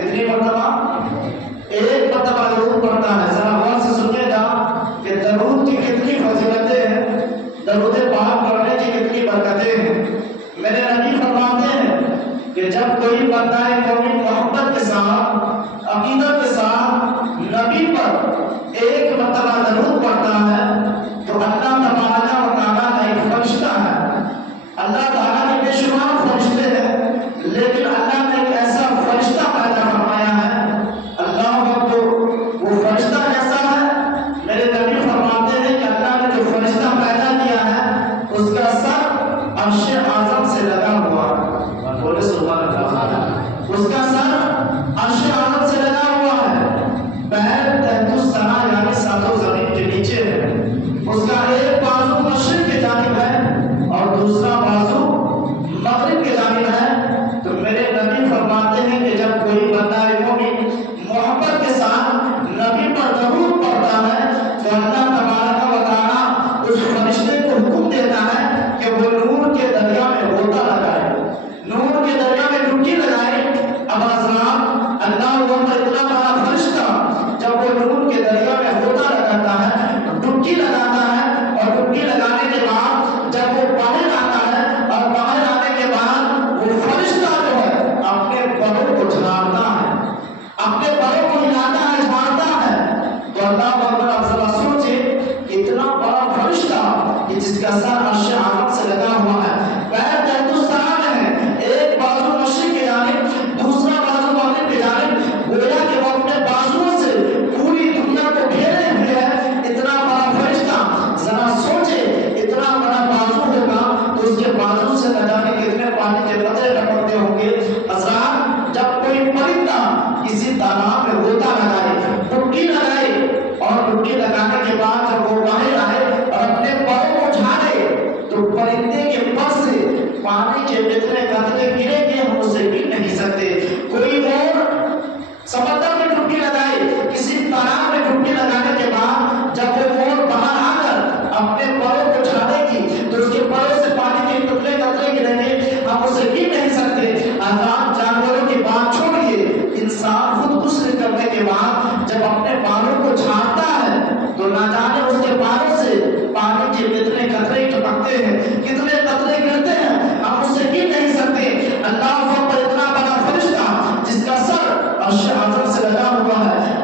کتنی مرتبہ؟ ایک مرتبہ درود پڑھتا ہے. ذرا غور سے سنیے گا کہ درود کی کتنی فضیلتیں ہیں، درود پاک پڑھنے کی کتنی برکتیں ہیں. میرے نبی فرماتے ہیں کہ جب کوئی بندہ مومن محبت کے ساتھ، عقیدت کے ساتھ نبی پر ایک مرتبہ درود پڑھتا ہے تو اللہ تبارک و تعالیٰ کا ایک فرشتہ ہے. اللہ تعالیٰ کے بے شمار فرشتے ہیں، لیکن اللہ نے ایک ایسا فرشتہ پیدا فرمایا ہے. اللہ کو وہ فرشتہ ایسا ہے، میرے نبی فرماتے ہیں کہ اللہ نے جو فرشتہ پیدا کیا ہے اس کا سر عرش اعظم سے لگا ہوا ہے. بولے سبحان اللہ. اس کا سر عرش اعظم سے لگا ہوا ہے، پیر تحت الثنا یعنی ساتوں زمین کے نیچے ہے. اس کا ایک بازو مشرق کی جانب ہے اور دوسرا بازو مغرب کی جانب ہے. تو میرے نبی فرماتے ہیں کہ جب کوئی بندہ مومن محبت کے ساتھ نبی پر درود پڑھتا ہے تو اللہ تبارک و تعالیٰ اس فرشتے کو حکم دیتا ہے کہ وہ نور کے دریا میں غوطہ لگائے، نور کے دریا میں ڈبکی لگائے. اب حضرات اللہ پر اتنا بڑا فرشتہ جب وہ نور کے دریا میں غوطہ لگاتا ہے، ڈبکی لگاتا ہے، اور ڈبکی لگانے کے بعد جب وہ باہر آتا ہے اور باہر آنے کے بعد وہ فرشتہ جو ہے اپنے پروں کو جھاڑتا ہے، اپنے پروں کو ہلاتا ہے، جھاڑتا ہے. تو اللہ اکبر. آپ ذرا سوچیں اتنا بڑا فرشتہ جس کا سر عرش اعظم سے لگا ہوا ہے، پیر تحت الثنا میں ہے، ایک بازو مشرق کی جانب دوسرا بازو مغرب کی جانب، گویا کہ وہ اپنے بازوؤں سے پوری دنیا کو گھیرے ہوئے ہے. اتنا بڑا فرشتہ، ذرا سوچے اتنا بڑا بازو ہوگا تو اس کے بازو سے نہ جانے کتنے پانی کے قطرے ٹپکتے ہوں گے. حضرات جب کوئی پرندہ کسی تالاب میں غوطہ لگائے، ڈبکی لگائے، اور ڈبکی لگانے کے بعد جب وہ باہر آئے اور اپنے پروں کو جھاڑے تو پرندے کے پر سے پانی کے جتنے قطرے گریں گے ہم اسے گر نہیں سکتے. کوئی اور سمندر میں ڈبکی لگائے، کسی تالاب میں ڈبکی لگانے کے بعد جب وہ مور باہر آ کر اپنے پروں کو جھاڑے گی تو اس کے پروں سے پانی کے قطرے گریں گے، ہم اسے گر نہیں سکتے. آزاد جانوروں کی بات چھوڑیے، انسان خود غسل کرنے کے بعد جب اپنے بالوں کو جھاڑتا ہے تو نہ جانے اس کے بالوں سے پانی کے کتنے قطرے ٹپکتے ہیں، کتنے قطرے گرتے ہیں، ہم اسے گر نہیں سکتے. اللہ پر اتنا بڑا فرشتہ جس کا سر عرش اعظم سے لگا ہوا ہے،